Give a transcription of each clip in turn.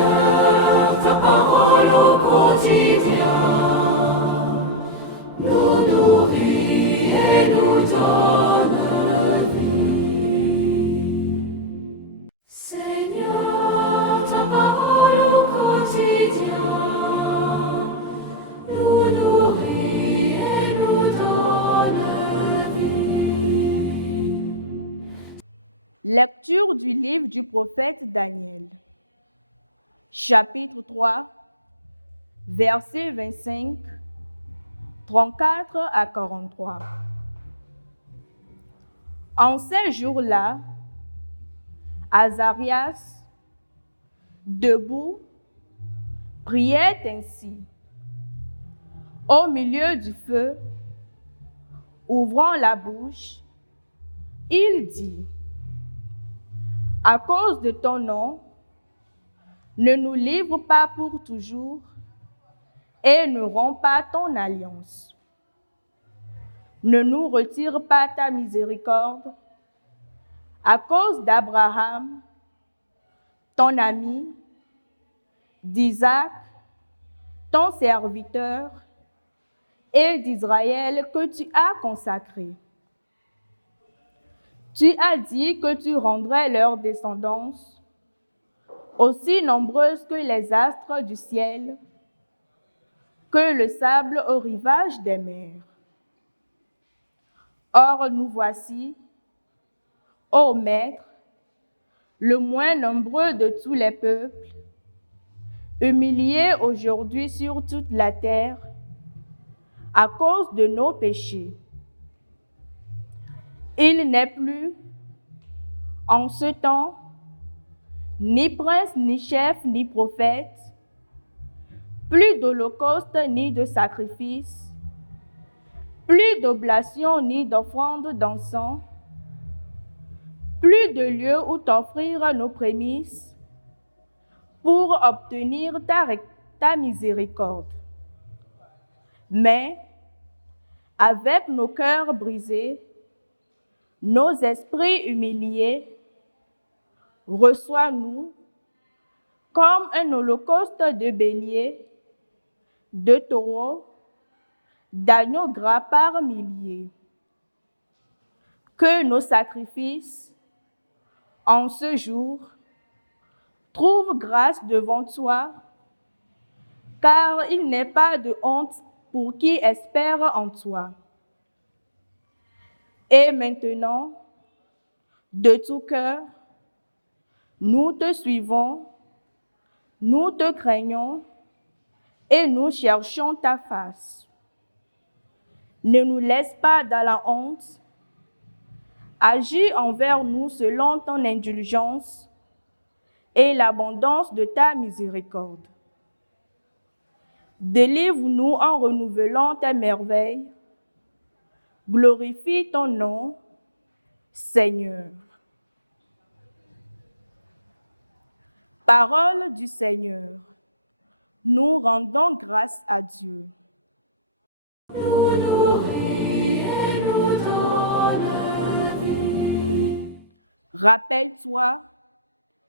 Seigneur, ta parole au quotidien nous nourrit et nous donne vie. Seigneur, ta parole au quotidien nous nourrit et nous donne vie. Lecture du livre du prophète Daniel. Chapitre 3, versets 25, 34 à 43. En ces jours-là, Azarias, debout, priait ainsi. Au milieu du feu, ouvrant la bouche, il dit: à cause de ton nom, ne nous livre pas pour toujours et ne romps pas ton alliance. Ne nous retire pas ta miséricorde à cause d'Abraham, ton ami, d'Isaac, ton serviteur, et d'Israël que tu as consacré. Tu as dit que tu rendrais leur descendance aussi nombreuse que les astres du ciel, que le sable au rivage des mers. Or, nous voici, ô Maître, le moins nombreux de tous les peuples, humiliés aujourd'hui sur toute la terre à cause de nos péchés. Il n'est plus, en ce temps, ni prince, ni chef, ni prophète, plus d'holocauste, ni de sacrifice, plus d'oblation, ni d'offrande d'encens, plus de lieu où t'offrir nos prémices pour obtenir ta miséricorde. Mais, avec nos cœurs brisés, nos esprits humiliés, reçois-nous comme un holocauste de béliers, de taureaux, d'agneaux gras par milliers. Que nos sacrifices, en ce jour, trouvent grâce devant toi, car il n'est pas de honte pour qui espère en toi. Et maintenant, de tout cœur, nous te suivons, nous te craignons et nous cherchons ta face. Ne nous laisse pas dans la honte. Agis envers nous selon ton indulgence et l'abondance de ta miséricorde. Délivre-nous en renouvelant tes merveilles. Glorifie ton nom, Seigneur. Parole du Seigneur. Nous rendons grâce à Dieu. Nous nourrit et nous donne vie. Rappelle-toi,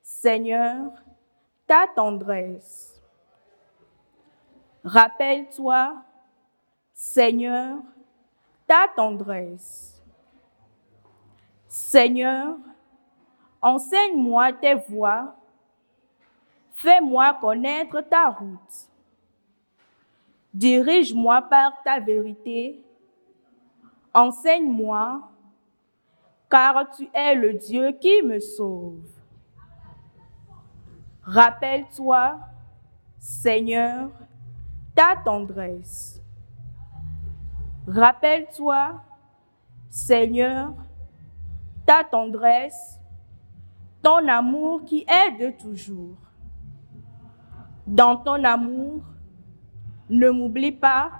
Seigneur, ta tendresse. Rappelle-toi, Seigneur, ta tendresse. Seigneur, enseigne-moi tes voies. Fais-moi connaître ta route. Dirige-moi par ta vérité. Enseigne-moi, car tu es le Dieu qui me sauve. Rappelle-toi, Seigneur, ta tendresse. Rappelle-toi, Seigneur, ta tendresse, ton amour qui est de toujours. Dans ton amour, ne m'oublie pas,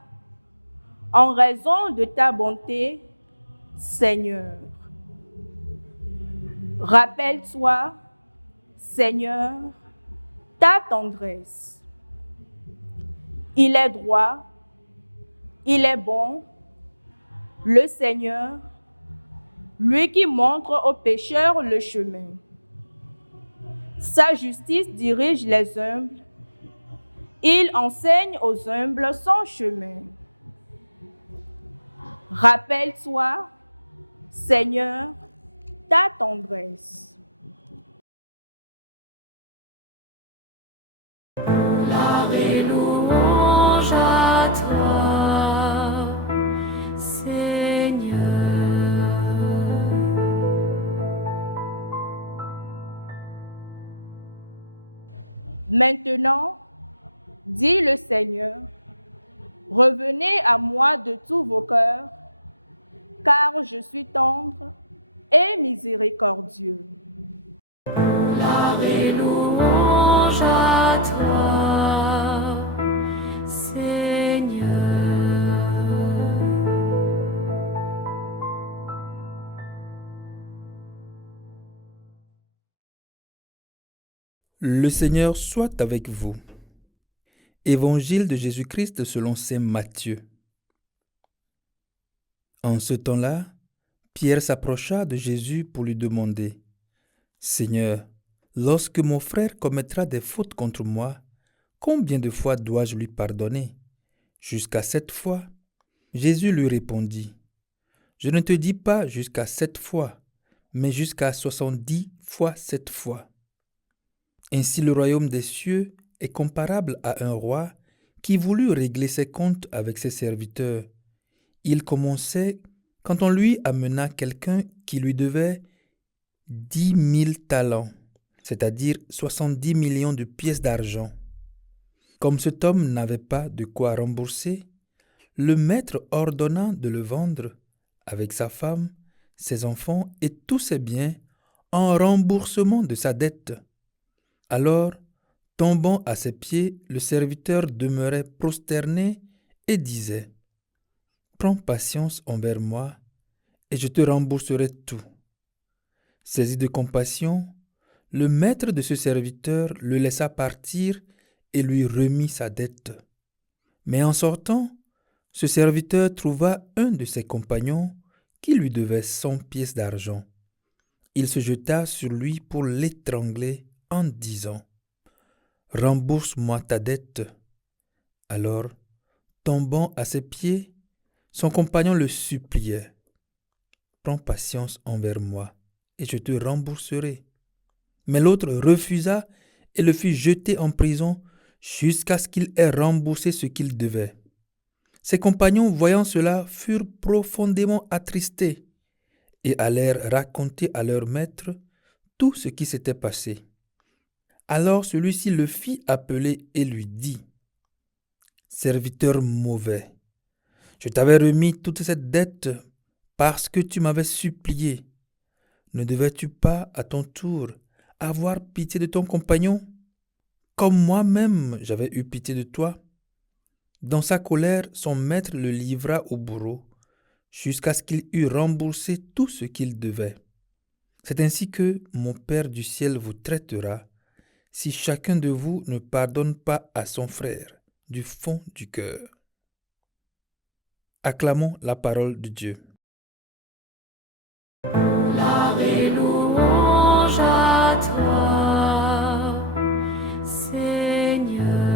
en raison de ta bonté, Seigneur. Rappelle-toi, Seigneur, ta tendresse. Il est droit, il est bon, le Seigneur, lui qui montre aux pécheurs le chemin. Sa justice dirige les humbles. Il enseigne aux humbles son chemin. Rappelle-toi, Seigneur, ta tendresse. Gloire et louange à toi, Seigneur. Maintenant, dit le Seigneur, revenez à moi de tous vos cœurs, car je suis tendre et miséricordieux. Gloire et louange à toi, Seigneur. Le Seigneur soit avec vous. Évangile de Jésus-Christ selon saint Matthieu. En ce temps-là, Pierre s'approcha de Jésus pour lui demander : « Seigneur, lorsque mon frère commettra des fautes contre moi, combien de fois dois-je lui pardonner ? Jusqu'à 7 fois ? » Jésus lui répondit : « Je ne te dis pas jusqu'à 7 fois, mais jusqu'à 70 fois 7 fois. » Ainsi le royaume des cieux est comparable à un roi qui voulut régler ses comptes avec ses serviteurs. Il commençait quand on lui amena quelqu'un qui lui devait 10 000 talents, c'est-à-dire 70 millions de pièces d'argent. Comme cet homme n'avait pas de quoi rembourser, le maître ordonna de le vendre avec sa femme, ses enfants et tous ses biens en remboursement de sa dette. Alors, tombant à ses pieds, le serviteur demeurait prosterné et disait : « Prends patience envers moi, et je te rembourserai tout. » Saisi de compassion, le maître de ce serviteur le laissa partir et lui remit sa dette. Mais en sortant, ce serviteur trouva un de ses compagnons qui lui devait 100 pièces d'argent. Il se jeta sur lui pour l'étrangler en disant : « Rembourse-moi ta dette. » Alors, tombant à ses pieds, son compagnon le suppliait : « Prends patience envers moi, et je te rembourserai. » Mais l'autre refusa et le fit jeter en prison jusqu'à ce qu'il ait remboursé ce qu'il devait. Ses compagnons, voyant cela, furent profondément attristés et allèrent raconter à leur maître tout ce qui s'était passé. Alors celui-ci le fit appeler et lui dit : « Serviteur mauvais, je t'avais remis toute cette dette parce que tu m'avais supplié. Ne devais-tu pas, à ton tour, avoir pitié de ton compagnon, comme moi-même j'avais eu pitié de toi ? » Dans sa colère, son maître le livra au bourreau, jusqu'à ce qu'il eût remboursé tout ce qu'il devait. C'est ainsi que mon Père du ciel vous traitera, si chacun de vous ne pardonne pas à son frère du fond du cœur. Acclamons la parole de Dieu. Gloire et louange à toi, Seigneur.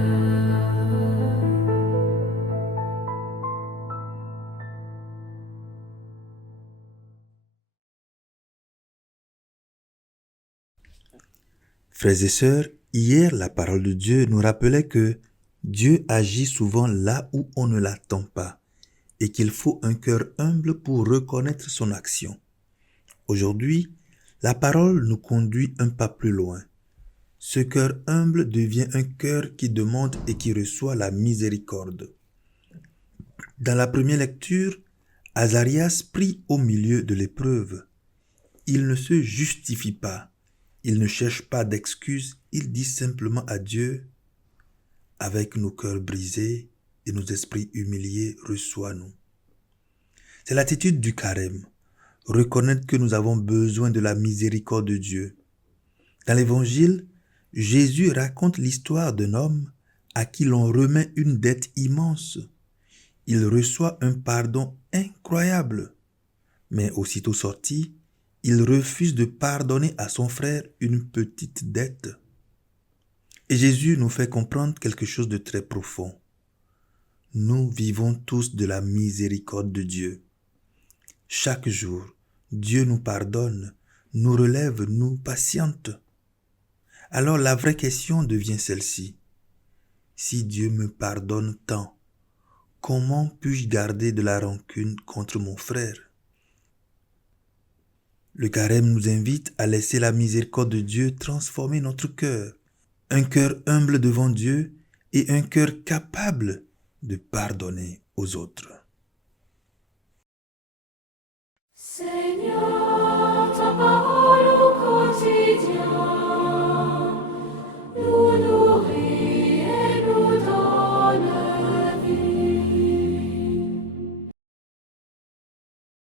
Frères et sœurs, hier la parole de Dieu nous rappelait que Dieu agit souvent là où on ne l'attend pas et qu'il faut un cœur humble pour reconnaître son action. Aujourd'hui, la parole nous conduit un pas plus loin. Ce cœur humble devient un cœur qui demande et qui reçoit la miséricorde. Dans la première lecture, Azarias prie au milieu de l'épreuve. Il ne se justifie pas, il ne cherche pas d'excuses, il dit simplement à Dieu : « Avec nos cœurs brisés et nos esprits humiliés, reçois-nous. » C'est l'attitude du carême. Reconnaître que nous avons besoin de la miséricorde de Dieu. Dans l'Évangile, Jésus raconte l'histoire d'un homme à qui l'on remet une dette immense. Il reçoit un pardon incroyable, mais aussitôt sorti, il refuse de pardonner à son frère une petite dette. Et Jésus nous fait comprendre quelque chose de très profond. Nous vivons tous de la miséricorde de Dieu. Chaque jour, Dieu nous pardonne, nous relève, nous patiente. Alors la vraie question devient celle-ci. Si Dieu me pardonne tant, comment puis-je garder de la rancune contre mon frère? Le carême nous invite à laisser la miséricorde de Dieu transformer notre cœur. Un cœur humble devant Dieu et un cœur capable de pardonner aux autres. Seigneur.